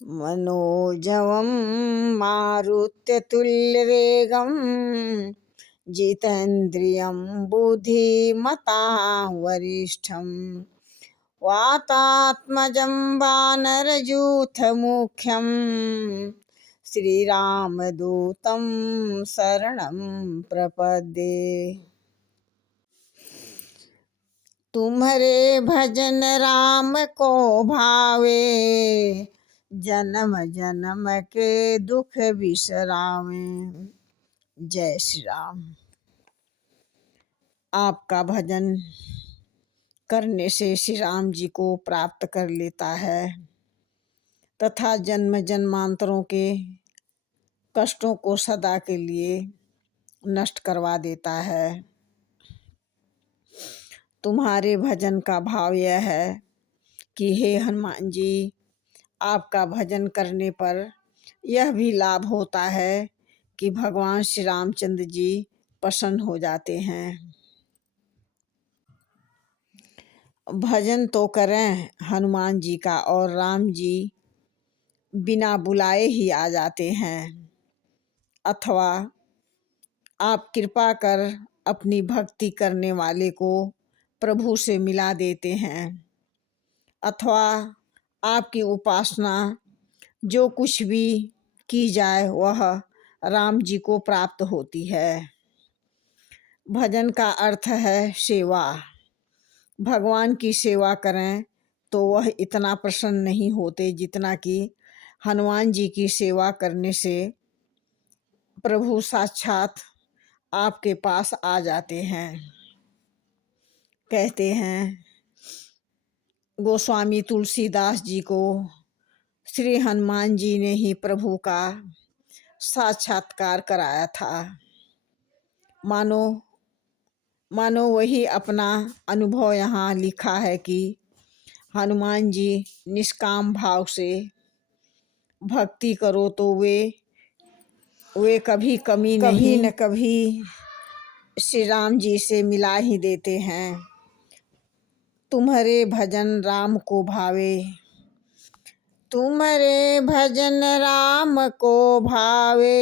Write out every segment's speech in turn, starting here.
मनोजवं मारुत्यतुल्यवेगं जितेन्द्रियं बुद्धिमतां वरिष्ठं वातात्मजं वानरयूथमुख्यं श्रीरामदूतं शरणं प्रपद्ये। तुम्हारे भजन राम को भावे, जन्म जन्म के दुख बिसरावे। जय श्री राम। आपका भजन करने से श्री राम जी को प्राप्त कर लेता है तथा जन्म जन्मांतरों के कष्टों को सदा के लिए नष्ट करवा देता है। तुम्हारे भजन का भाव यह है कि हे हनुमान जी, आपका भजन करने पर यह भी लाभ होता है कि भगवान श्री रामचंद्र जी प्रसन्न हो जाते हैं। भजन तो करें हनुमान जी का और राम जी बिना बुलाए ही आ जाते हैं, अथवा आप कृपा कर अपनी भक्ति करने वाले को प्रभु से मिला देते हैं, अथवा आपकी उपासना जो कुछ भी की जाए वह राम जी को प्राप्त होती है। भजन का अर्थ है सेवा। भगवान की सेवा करें तो वह इतना प्रसन्न नहीं होते जितना कि हनुमान जी की सेवा करने से प्रभु साक्षात आपके पास आ जाते हैं। कहते हैं गोस्वामी तुलसीदास जी को श्री हनुमान जी ने ही प्रभु का साक्षात्कार कराया था। मानो वही अपना अनुभव यहाँ लिखा है कि हनुमान जी निष्काम भाव से भक्ति करो तो वे कभी कमी नहीं न कभी श्री राम जी से मिला ही देते हैं। तुम्हारे भजन राम को भावे, तुम्हारे भजन राम को भावे।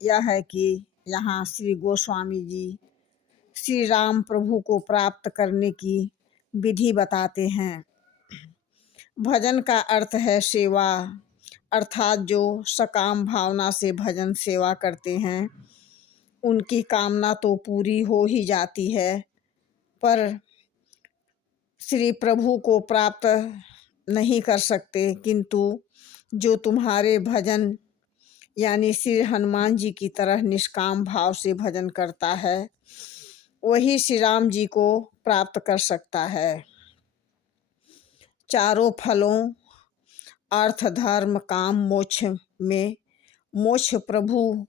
यह है कि यहाँ श्री गोस्वामी जी श्री राम प्रभु को प्राप्त करने की विधि बताते हैं। भजन का अर्थ है सेवा, अर्थात जो सकाम भावना से भजन सेवा करते हैं उनकी कामना तो पूरी हो ही जाती है, पर श्री प्रभु को प्राप्त नहीं कर सकते। किंतु जो तुम्हारे भजन यानी श्री हनुमान जी की तरह निष्काम भाव से भजन करता है वही श्री राम जी को प्राप्त कर सकता है। चारों फलों अर्थ धर्म काम मोक्ष में मोक्ष प्रभु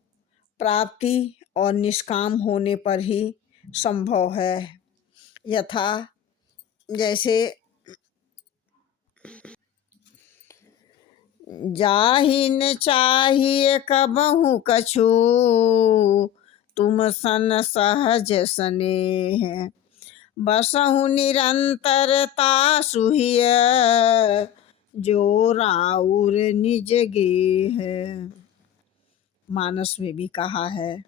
प्राप्ति और निष्काम होने पर ही संभव है। यथा जैसे जाहि न चाहिए कबहु कछु, तुम सन सहज स्नेह, बसहु निरंतरता सुहिय, जो राउर निज गेह। मानस में भी कहा है,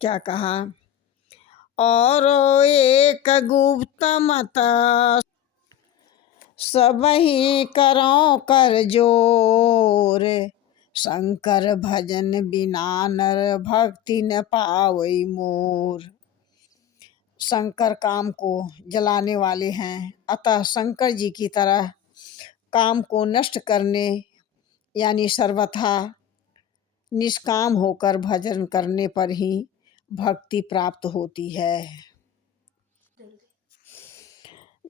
क्या कहा, और एक गुप्त मत सबहि करो कर जोर, शंकर भजन बिना नर भक्ति न पावई मोर। शंकर काम को जलाने वाले हैं, अतः शंकर जी की तरह काम को नष्ट करने यानी सर्वथा निष्काम होकर भजन करने पर ही भक्ति प्राप्त होती है।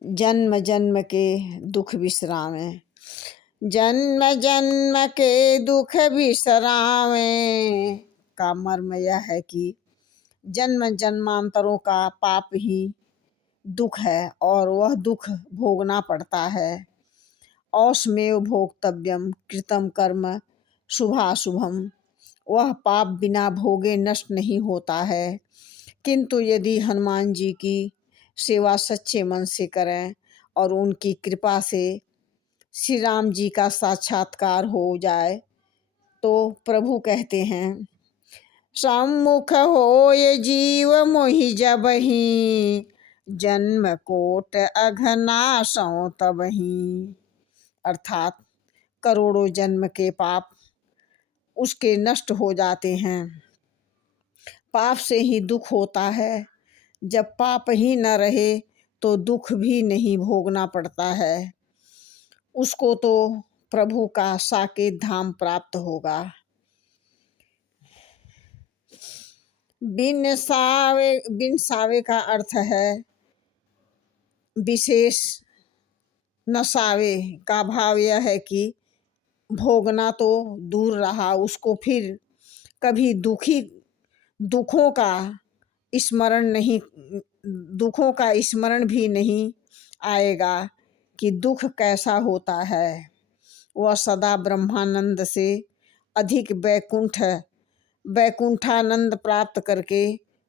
जन्म जन्म के दुख बिसरावे, जन्म जन्म के दुख बिसरावे का मर्म यह है कि जन्म जन्मांतरों का पाप ही दुख है और वह दुख भोगना पड़ता है। औस्मेव भोक्तव्यम कृतम कर्म शुभाशुभम, वह पाप बिना भोगे नष्ट नहीं होता है। किंतु यदि हनुमान जी की सेवा सच्चे मन से करें और उनकी कृपा से श्री राम जी का साक्षात्कार हो जाए तो प्रभु कहते हैं, सम्मुख होय जीव मोहि जबहि, जन्म कोट अघनासौ तबहि। अर्थात करोड़ों जन्म के पाप उसके नष्ट हो जाते हैं। पाप से ही दुख होता है। जब पाप ही न रहे तो दुख भी नहीं भोगना पड़ता है। उसको तो प्रभु का साकेत धाम प्राप्त होगा। बिन सावे का अर्थ है विशेष। नसावे का भाव यह है कि भोगना तो दूर रहा, उसको फिर कभी दुखों का स्मरण भी नहीं आएगा कि दुख कैसा होता है। वह सदा ब्रह्मानंद से अधिक वैकुंठानंद प्राप्त करके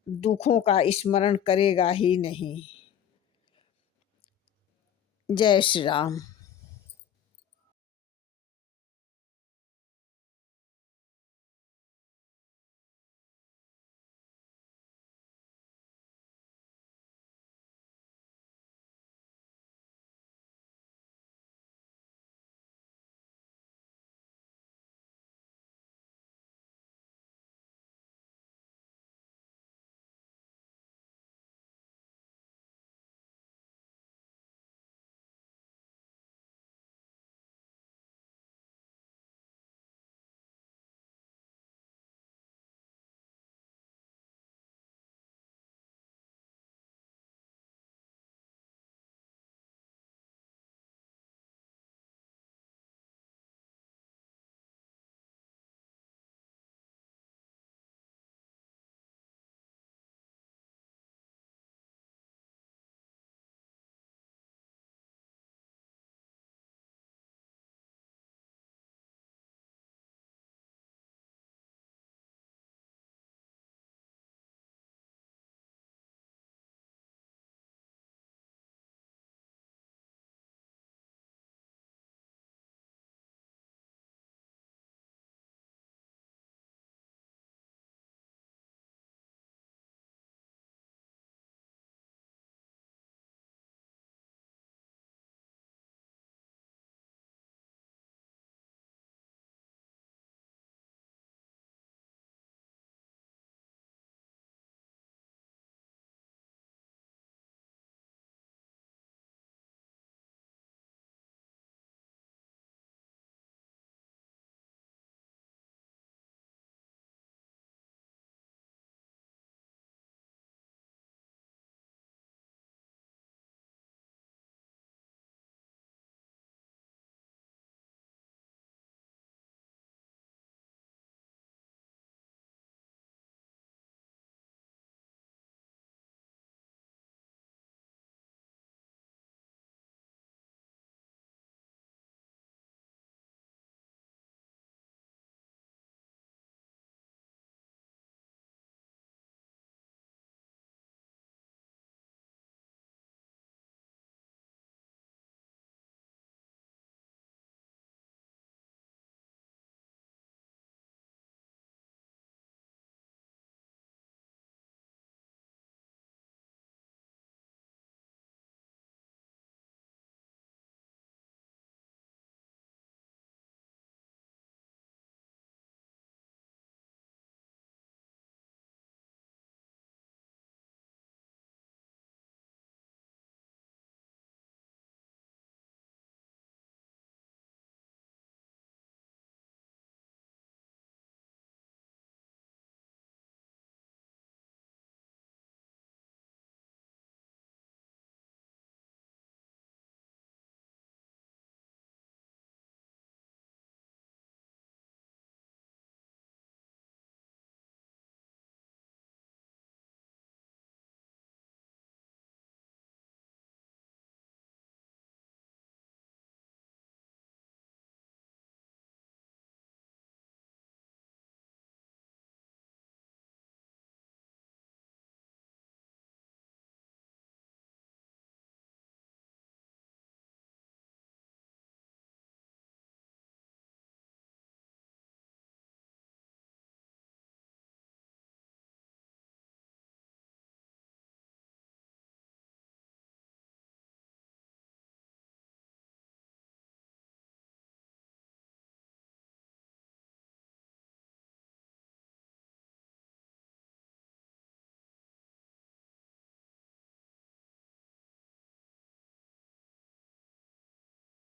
दुखों का स्मरण करेगा ही नहीं। जय श्री राम।